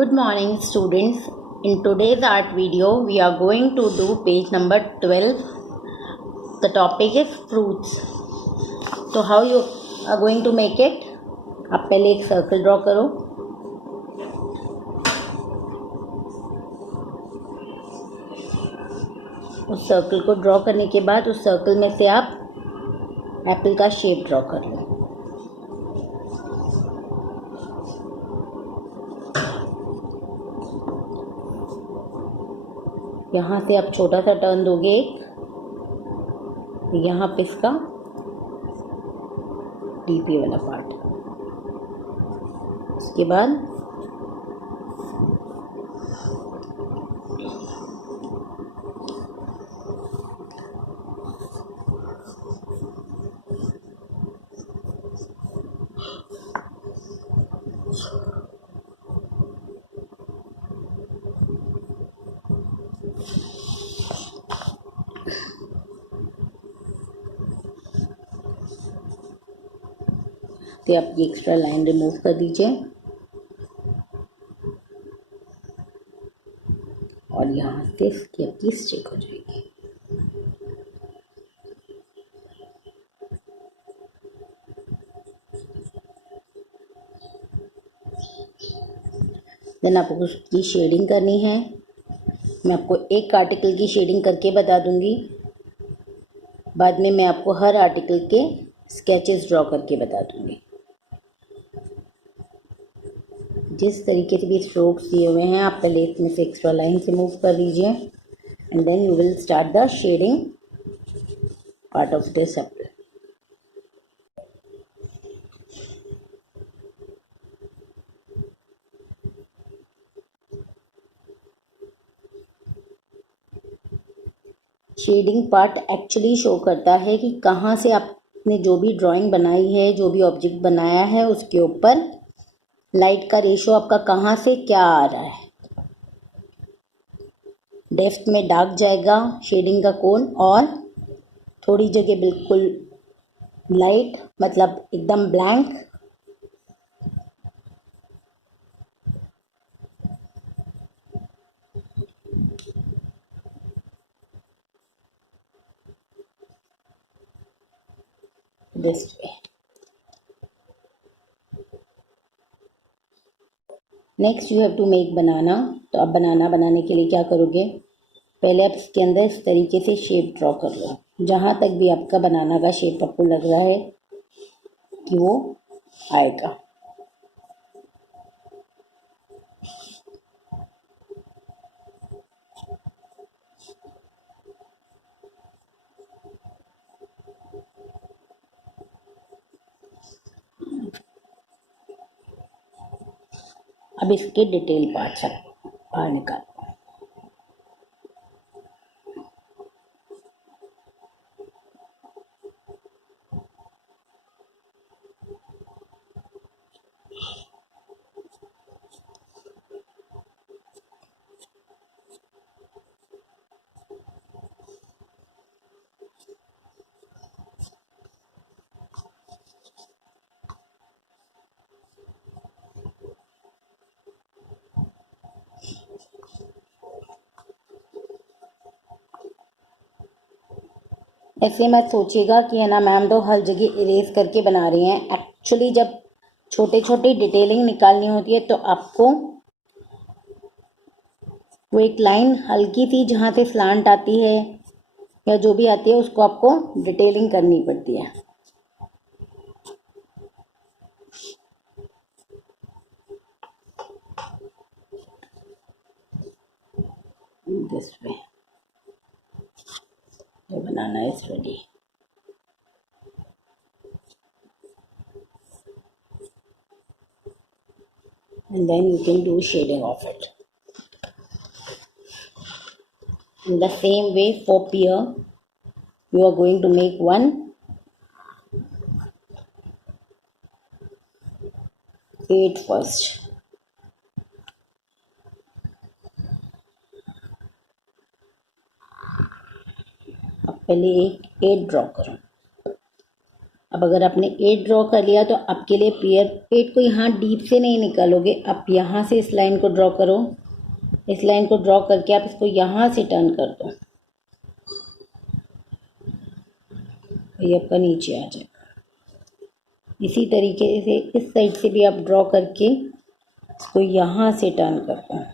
Good morning students. In today's art video we are going to do page number 12. The topic is fruits. So how you are going to make it? आप पहले एक circle draw करो. उस circle को draw करने के बाद उस सर्कल में से आप एप्पल का शेप ड्रॉ कर लो. यहाँ से आप छोटा सा टर्न दोगे एक, यहाँ पे इसका डीपी वाला पार्ट. उसके बाद तो आप ये एक्स्ट्रा लाइन रिमूव कर दीजिए और यहाँ से इसकी आपकी स्टिक हो जाएगी. देन आपको उसकी शेडिंग करनी है. मैं आपको एक आर्टिकल की शेडिंग करके बता दूंगी. बाद में मैं आपको हर आर्टिकल के स्केचेस ड्रॉ करके बता दूंगी. जिस तरीके से भी स्ट्रोक्स दिए हुए हैं आप पहले इसमें से एक्स्ट्रा लाइन रिमूव कर दीजिए and then you will start the shading part of this apple. Shading part actually show करता है कि कहाँ से आपने जो भी ड्राइंग बनाई है, जो भी ऑब्जेक्ट बनाया है, उसके ऊपर लाइट का रेशो आपका कहाँ से क्या आ रहा है. डेप्थ में डार्क जाएगा शेडिंग का कोन और थोड़ी जगह बिल्कुल लाइट, मतलब एकदम blank. This way. Next you have to make बनाना. तो आप बनाना बनाने के लिए क्या करोगे, पहले आप इसके अंदर इस तरीके से शेप ड्रॉ कर लो. जहाँ तक भी आपका बनाना का शेप आपको लग रहा है कि वो आएगा. अब इसके डिटेल पार्ट्स बाहर निकालो. ऐसे मत सोचिएगा कि है ना मैम तो हर जगह इरेज करके बना रही हैं. एक्चुअली जब छोटे छोटे डिटेलिंग निकालनी होती है तो आपको वो एक लाइन हल्की सी जहाँ से स्लांट आती है या जो भी आती है उसको आपको डिटेलिंग करनी पड़ती है. This way. The banana is ready. And then you can do shading of it. In the same way for pear, you are going to make one 8 first. अब पहले एक 8 ड्रॉ करो. अब अब अगर आपने 8 ड्रॉ कर लिया तो आपके लिए पेयर 8 को यहाँ डीप से नहीं निकालोगे, आप यहाँ से इस लाइन को ड्रॉ करो। इस लाइन को ड्रॉ करके आप इसको यहाँ से टर्न कर दो, ये आपका नीचे आ जाएगा। इसी तरीके से इस साइड से भी आप ड्रॉ करके इसको यहाँ से टर्न कर दो,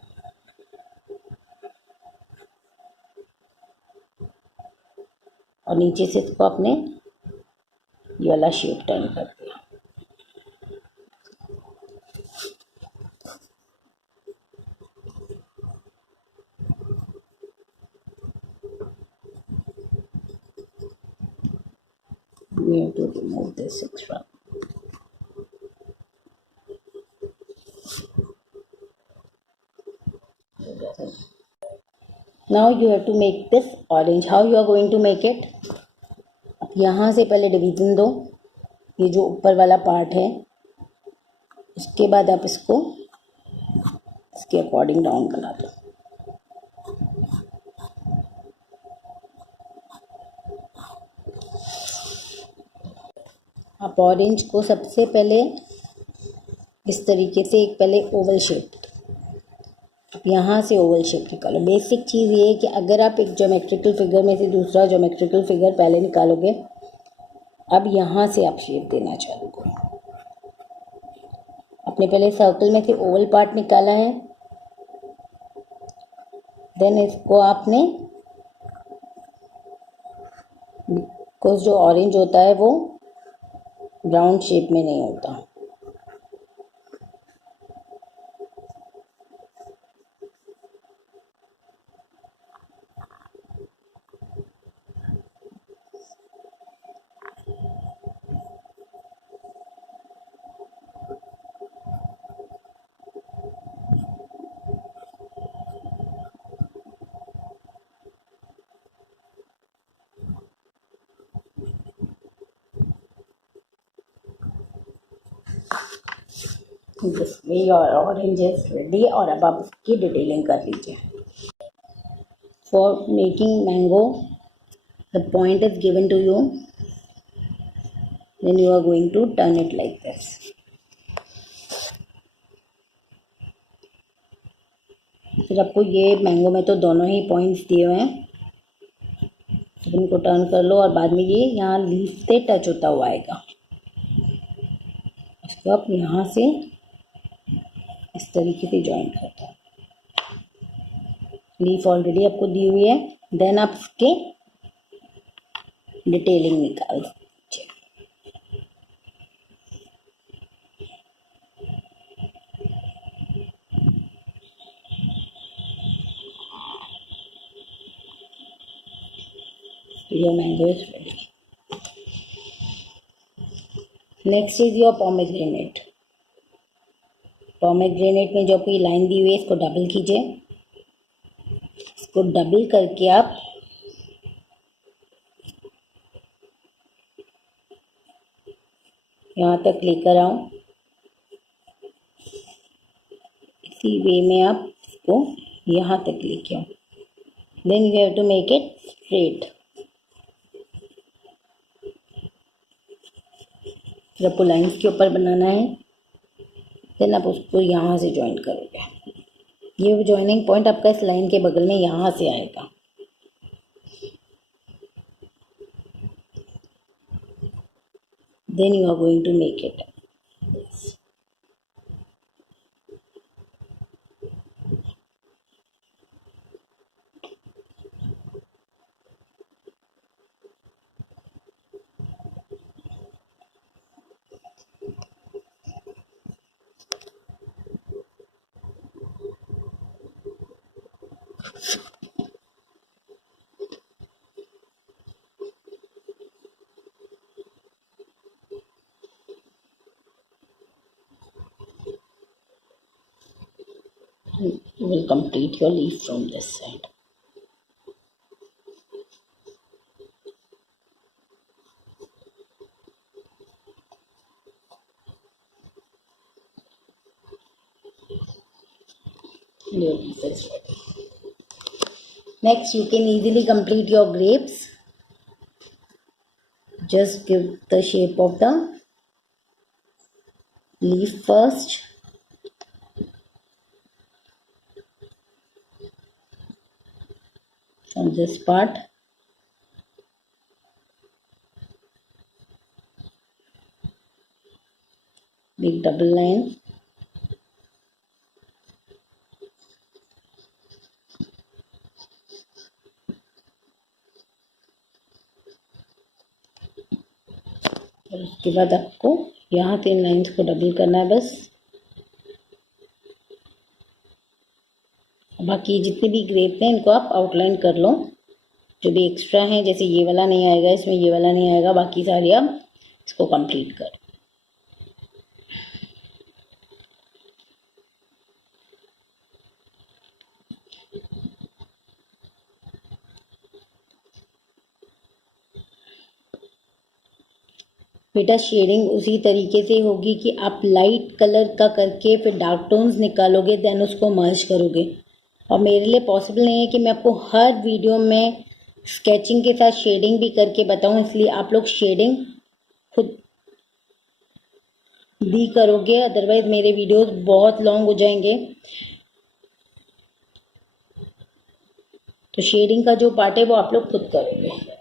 और नीचे से इसको आपने ये वाला शेप टर्न कर दिया। We have to remove this extra. Now you have to make this orange. How you are going to make it? अब यहाँ से पहले डिवीजन दो, ये जो ऊपर वाला पार्ट है, उसके बाद आप इसको इसके अकॉर्डिंग राउंड बना दो। आप ऑरेंज को सबसे पहले इस तरीके से एक पहले ओवल शेप, आप यहाँ से ओवल शेप निकालो। बेसिक चीज़ ये है कि अगर आप एक ज्योमेट्रिकल फिगर में से दूसरा ज्योमेट्रिकल फिगर पहले निकालोगे, अब यहाँ से आप शेप देना चालू करो। आपने पहले सर्कल में से ओवल पार्ट निकाला है, देन इसको आपने बिकॉज जो ऑरेंज होता है वो राउंड शेप में नहीं होता, this way your orange is ready. और अब आप इसकी डिटेलिंग कर लीजिए। For making mango the point is given to you, then you are going to turn it like this. फिर आपको ये मैंगो में तो दोनों ही पॉइंट्स दिए हुए हैं, तो इनको टर्न कर लो और बाद में ये यहाँ लीफ से टच होता हुआ आएगा, इसको आप यहाँ से इस तरीके से जॉइन करते हैं। लीफ ऑलरेडी आपको दी हुई है, देन आप इसके डिटेलिंग निकाल दीजिए। Your mango is ready. Next is your pomegranate. Pomegranate में जो आपकी लाइन दी हुई है, इसको डबल कीजिए। इसको डबल करके आप यहाँ तक लेकर आओ। इसी वे में आप इसको यहाँ तक लेके आओ। Then you have to make it straight. फिर आपको लाइन्स के ऊपर बनाना है, देन आप उसको यहाँ से ज्वाइन करोगे। ये ज्वाइनिंग पॉइंट आपका इस लाइन के बगल में यहाँ से आएगा। Then you are going to make it. You will complete your leaf from this side. Your leaf is ready. Next, you can easily complete your grapes. just give the shape of the leaf first. On this part, make double line. और उसके बाद आपको यहाँ 3 lines को double करना है बस। बाकी जितने भी ग्रेप हैं इनको आप आउटलाइन कर लो, जो भी एक्स्ट्रा हैं, जैसे ये वाला नहीं आएगा इसमें, ये वाला नहीं आएगा, बाकी सारे आप इसको कंप्लीट कर। बेटा शेडिंग उसी तरीके से होगी कि आप लाइट कलर का करके फिर डार्क टोन्स निकालोगे, देन उसको मर्ज करोगे। और मेरे लिए पॉसिबल नहीं है कि मैं आपको हर वीडियो में स्केचिंग के साथ शेडिंग भी करके बताऊं, इसलिए आप लोग शेडिंग खुद भी करोगे, अदरवाइज मेरे वीडियोस बहुत लॉन्ग हो जाएंगे। तो शेडिंग का जो पार्ट है वो आप लोग खुद करोगे।